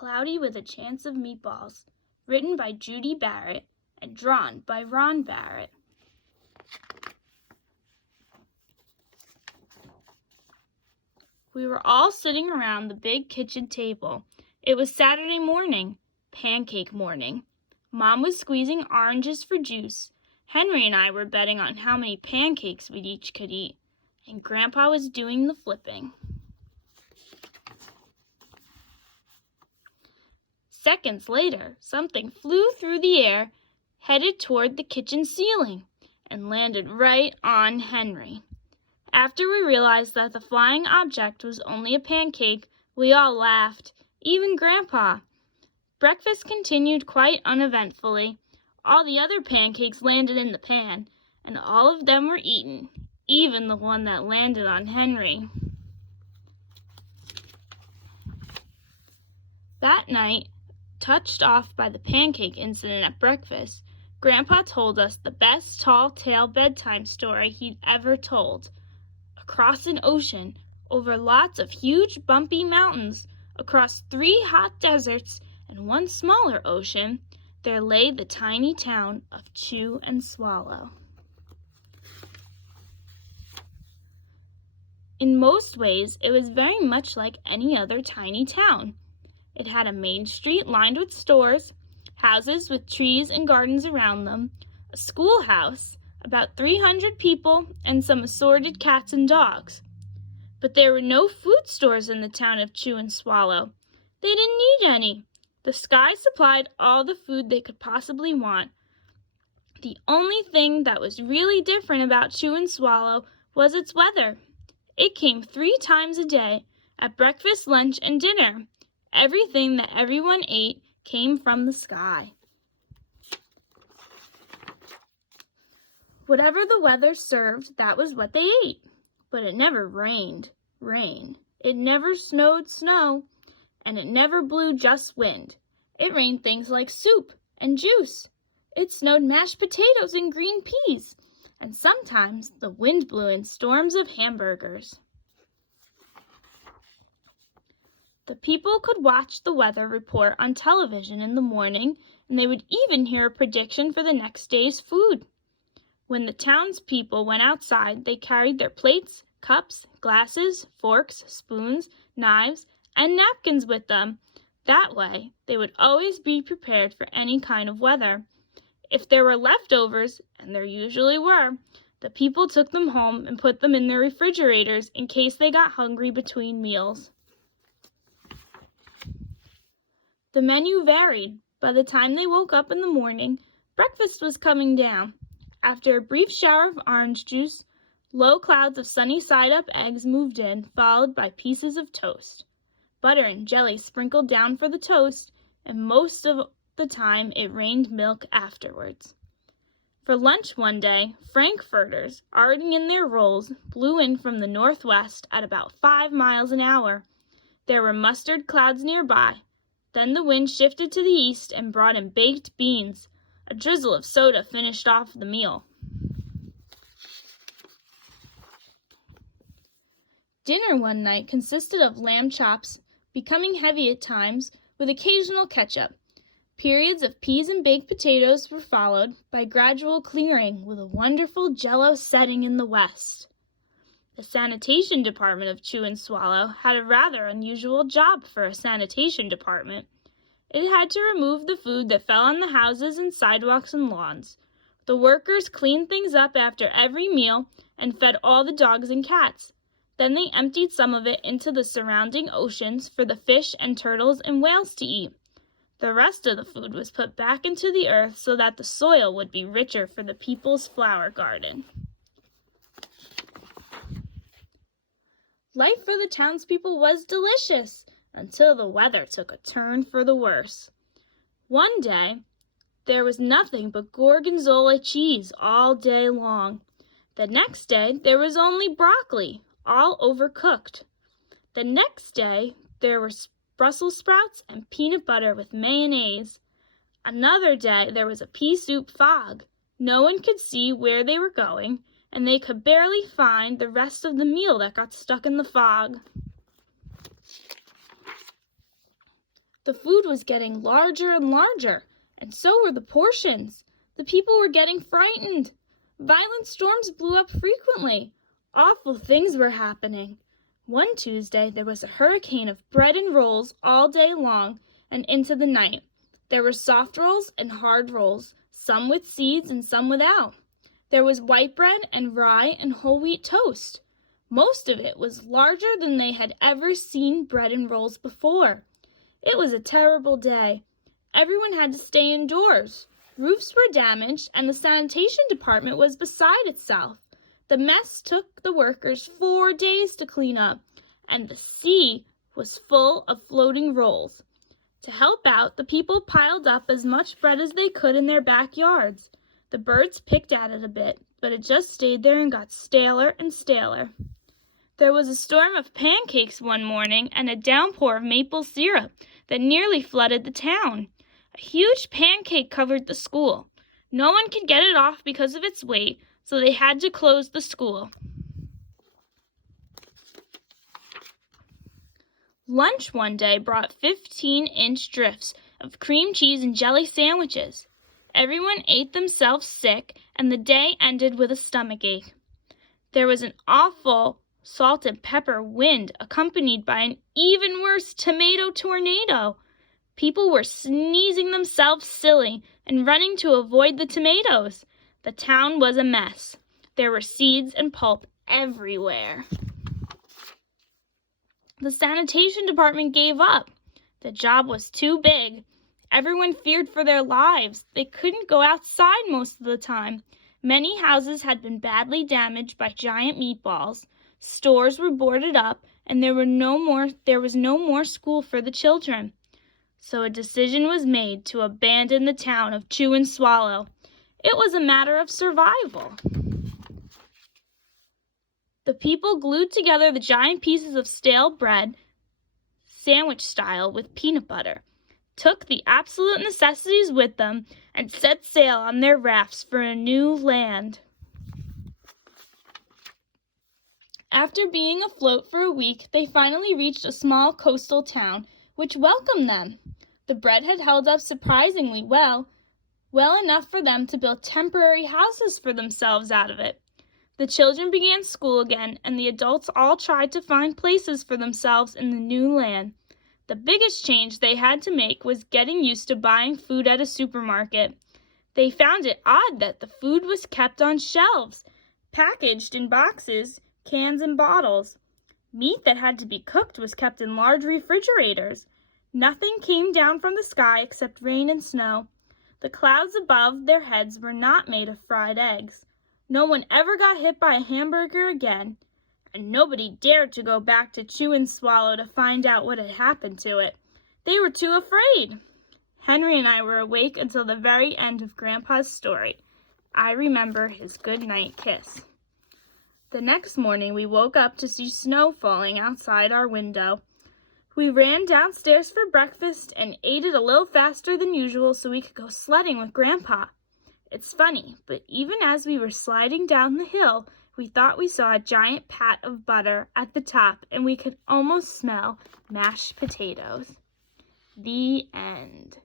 Cloudy with a Chance of Meatballs, written by Judy Barrett and drawn by Ron Barrett. We were all sitting around the big kitchen table. It was Saturday morning, pancake morning. Mom was squeezing oranges for juice. Henry and I were betting on how many pancakes we each could eat, and Grandpa was doing the flipping. Seconds later, something flew through the air, headed toward the kitchen ceiling, and landed right on Henry. After we realized that the flying object was only a pancake, we all laughed, even Grandpa. Breakfast continued quite uneventfully. All the other pancakes landed in the pan, and all of them were eaten, even the one that landed on Henry. That night, touched off by the pancake incident at breakfast, Grandpa told us the best tall tale bedtime story he'd ever told. Across an ocean, over lots of huge bumpy mountains, across 3 hot deserts and 1 smaller ocean, there lay the tiny town of Chew and Swallow. In most ways, it was very much like any other tiny town. It had a main street lined with stores, houses with trees and gardens around them, a schoolhouse, about 300 people, and some assorted cats and dogs. But there were no food stores in the town of Chew and Swallow. They didn't need any. The sky supplied all the food they could possibly want. The only thing that was really different about Chew and Swallow was its weather. It came 3 times a day, at breakfast, lunch, and dinner. Everything that everyone ate came from the sky. Whatever the weather served, that was what they ate. But it never rained rain. It never snowed snow. And it never blew just wind. It rained things like soup and juice. It snowed mashed potatoes and green peas. And sometimes the wind blew in storms of hamburgers. The people could watch the weather report on television in the morning, and they would even hear a prediction for the next day's food. When the townspeople went outside, they carried their plates, cups, glasses, forks, spoons, knives, and napkins with them. That way, they would always be prepared for any kind of weather. If there were leftovers, and there usually were, the people took them home and put them in their refrigerators in case they got hungry between meals. The menu varied. By the time they woke up in the morning, breakfast was coming down. After a brief shower of orange juice, low clouds of sunny side-up eggs moved in, followed by pieces of toast. Butter and jelly sprinkled down for the toast, and most of the time it rained milk afterwards. For lunch one day, frankfurters, already in their rolls, blew in from the northwest at about 5 miles an hour. There were mustard clouds nearby. Then the wind shifted to the east and brought in baked beans. A drizzle of soda finished off the meal. Dinner one night consisted of lamb chops, becoming heavy at times, with occasional ketchup. Periods of peas and baked potatoes were followed by gradual clearing with a wonderful jello setting in the west. The sanitation department of Chew and Swallow had a rather unusual job for a sanitation department. It had to remove the food that fell on the houses and sidewalks and lawns. The workers cleaned things up after every meal and fed all the dogs and cats. Then they emptied some of it into the surrounding oceans for the fish and turtles and whales to eat. The rest of the food was put back into the earth so that the soil would be richer for the people's flower garden. Life for the townspeople was delicious until the weather took a turn for the worse. One day, there was nothing but gorgonzola cheese all day long. The next day, there was only broccoli, all overcooked. The next day, there were Brussels sprouts and peanut butter with mayonnaise. Another day, there was a pea soup fog. No one could see where they were going, and they could barely find the rest of the meal that got stuck in the fog. The food was getting larger and larger, and so were the portions. The people were getting frightened. Violent storms blew up frequently. Awful things were happening. One Tuesday, there was a hurricane of bread and rolls all day long and into the night. There were soft rolls and hard rolls, some with seeds and some without. There was white bread and rye and whole wheat toast. Most of it was larger than they had ever seen bread and rolls before. It was a terrible day. Everyone had to stay indoors. Roofs were damaged, and the sanitation department was beside itself. The mess took the workers 4 days to clean up, and the sea was full of floating rolls. To help out, the people piled up as much bread as they could in their backyards. The birds picked at it a bit, but it just stayed there and got staler and staler. There was a storm of pancakes one morning and a downpour of maple syrup that nearly flooded the town. A huge pancake covered the school. No one could get it off because of its weight, so they had to close the school. Lunch one day brought 15-inch drifts of cream cheese and jelly sandwiches. Everyone ate themselves sick, and the day ended with a stomachache. There was an awful salt and pepper wind accompanied by an even worse tomato tornado. People were sneezing themselves silly and running to avoid the tomatoes. The town was a mess. There were seeds and pulp everywhere. The sanitation department gave up. The job was too big. Everyone feared for their lives. They couldn't go outside most of the time. Many houses had been badly damaged by giant meatballs. Stores were boarded up, and there was no more school for the children. So a decision was made to abandon the town of Chew and Swallow. It was a matter of survival. The people glued together the giant pieces of stale bread, sandwich style with peanut butter, took the absolute necessities with them, and set sail on their rafts for a new land. After being afloat for a week, they finally reached a small coastal town, which welcomed them. The bread had held up surprisingly well enough for them to build temporary houses for themselves out of it. The children began school again, and the adults all tried to find places for themselves in the new land. The biggest change they had to make was getting used to buying food at a supermarket. They found it odd that the food was kept on shelves, packaged in boxes, cans, and bottles. Meat that had to be cooked was kept in large refrigerators. Nothing came down from the sky except rain and snow. The clouds above their heads were not made of fried eggs. No one ever got hit by a hamburger again, and nobody dared to go back to Chew and Swallow to find out what had happened to it. They were too afraid. Henry and I were awake until the very end of Grandpa's story. I remember his good-night kiss. The next morning we woke up to see snow falling outside our window. We ran downstairs for breakfast and ate it a little faster than usual so we could go sledding with Grandpa. It's funny, but even as we were sliding down the hill, we thought we saw a giant pat of butter at the top, and we could almost smell mashed potatoes. The end.